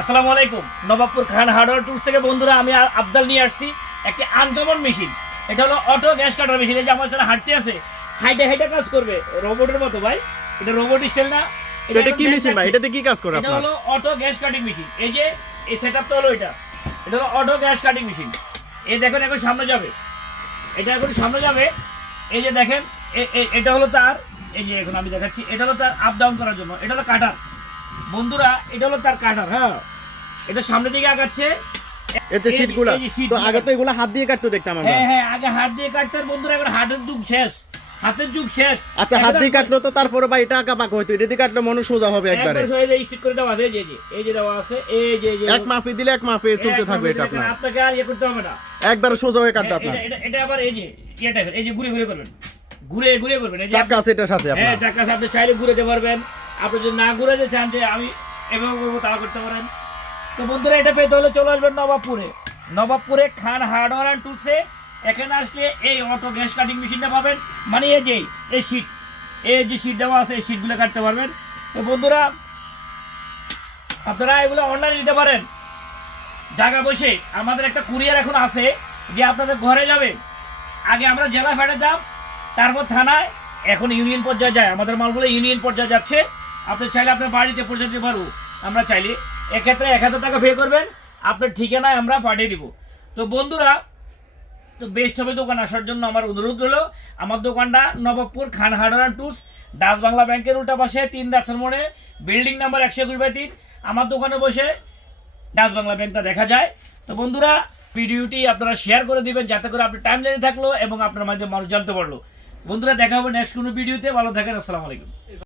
আসসালামু আলাইকুম। Nawabpur Khan hardware tools থেকে বন্ধুরা আমি আফজাল নিয়ে আসছি একটি আনকমন মেশিন। এটা হলো অটো গ্যাস কাটার মেশিন। এই যে আমার সাথে হাঁটতে আছে, হাইটে হাইটে কাজ করবে রোবটের মতো। ভাই এটা রোবট স্টাইল না, এটা কি মেশিন ভাই? এটাতে কি কাজ করে এটা আপনার? হলো অটো গ্যাস কাটিং মেশিন। এই যে এই সেটআপটা হলো এটা হলো অটো গ্যাস কাটিং মেশিন। এই দেখেন এখন সামনে যাবে, এটা এখন সামনে যাবে। এই যে দেখেন এটা হলো তার, এই যে এখন আমি দেখাচ্ছি, এটা হলো তার আপ ডাউন করার জন্য। এটা হলো কাটার বন্ধুরা, এটা হলো তার কাটার। হ্যাঁ, এটা সামনের দিকে আগাচ্ছে। এতে শীটগুলো তো আগে তো এগুলো হাত দিয়ে কাটতে দেখতাম আমরা। হ্যাঁ হ্যাঁ, আগে হাত দিয়ে কাটতেন বন্ধুরা, এখন হাতের যুগ শেষ, হাতের যুগ শেষ। আচ্ছা, হাত দিয়ে কাটলো তো তারপরে ভাই এটা আঁকা পাকা হইতো, এটা দিয়ে কাটলে মনে সোজা হবে একবারে। একবার এই যে স্টিক করে দেওয়া আছে, এই যে দেওয়া আছে, এই যে এক মাপে দিলে এক মাপে চলতে থাকবে এটা আপনার। আপনাকে আর ইয়ে করতে হবে না, একবারে সোজা হয়ে কাটবে আপনার। এটা আবার এই যে এই যে ঘুরে ঘুরে করবেন, ঘুরে ঘুরে করবেন। এই যে চাকা আছে এটার সাথে হ্যাঁ, আপনার। চাকা আছে, আপনি চাইলে ঘুরেতে পারবেন। আপনি যদি না ঘুরে চান যে আমি এভাবে করবো, তাও করতে পারেন। তো বন্ধুরা, এটা পেতে হলে চলে আসবেন নবাবপুরে খান হার্ডওয়্যার অ্যান্ড টুলসে। এখানে আসলে এই অটো গ্যাস কাটিং মেশিনটা পাবেন। মানে এই যে এই যে শীট দেওয়া আছে, এই শীটগুলো কাটতে পারবেন। তো বন্ধুরা, আপনারা এগুলো অনলাইনে নিতে পারেন জায়গা বসে। আমাদের একটা কুরিয়ার এখন আছে যে আপনাদের ঘরে যাবে। আগে আমরা জেলায় পাঠাতাম, তারপর থানায়, এখন ইউনিয়ন পর্যায়ে যায়। আমাদের মালগুলো ইউনিয়ন পর্যায়ে যাচ্ছে। আপনি চাইলে আপনার বাড়িতে পৌঁছে দিতে পারবো আমরা চাইলে। এক্ষেত্রে 1000 টাকা পে করবেন, আপনার ঠিকানায় আমরা পাঠিয়ে দিব। তো বন্ধুরা, তো বেস্ট হবে দোকান আসার জন্য আমার অনুরোধ হলো। আমার দোকানটা Nawabpur Khan hardware and tools, Dutch Bangla ব্যাংকের উল্টা পাশে 3 রাস্তার মোড়ে, বিল্ডিং নাম্বার 121/3। আমার দোকানে বসে ডাচ বাংলা ব্যাংকটা দেখা যায়। তো বন্ধুরা, ভিডিওটি আপনারা শেয়ার করে দিবেন, যাতে করে আপনার টাইম লেগে থাকলো এবং আপনার মাঝে মানুষ জানতে পারলো। বন্ধুরা, দেখা হবে নেক্সট কোনো ভিডিওতে। ভালো থাকেন, আসসালামু আলাইকুম।